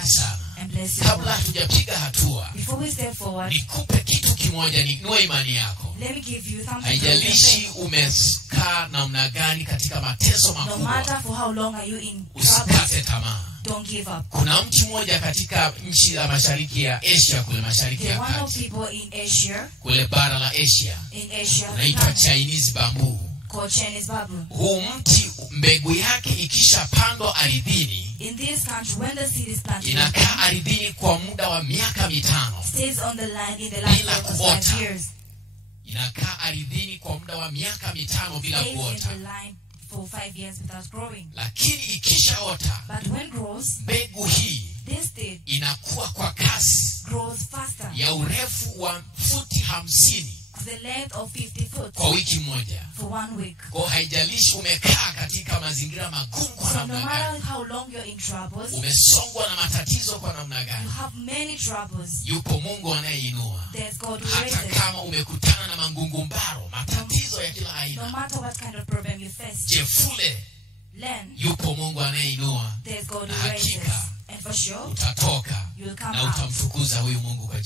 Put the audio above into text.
akubariki sana. Kabla hatujapiga hatua, nikupe kitu kimoja, niinue imani yako. Haijalishi umekaa namna gani katika mateso makubwa, usikate tamaa. Don't give up. Kuna mtu mmoja katika nchi ya mashariki ya Asia, kule mashariki ya kati, kule bara la Asia, unaitwa Chinese bamboo. Huu mti mbegu yake ikishapandwa ardhini, in this country, when the seed is planted, inakaa ardhini kwa muda wa miaka 5. Stays on the line in the line for 5 years. Inakaa ardhini kwa muda wa miaka 5 bila kuota. For 5 years without growing. Lakini ikishaota, but when grows, mbegu hii inakuwa kwa kasi, grows faster, ya urefu wa futi 50, the length of 50 foot, kwa wiki moja. For 1 week. Kwa haijalishi umekaa katika mazingira magumu kwa namna gani, no matter how long you're in troubles, umesongwa na matatizo kwa namna gani, you have many troubles, yupo Mungu anayeinua. There's God who hata raises. Kama umekutana na mangungumbaro, matatizo ya kila aina, no matter what kind of problem you face, jefule, yupo Mungu anayeinua. There's God who raises. And for sure, utatoka you'll come na utamfukuza huyu Mungu kwa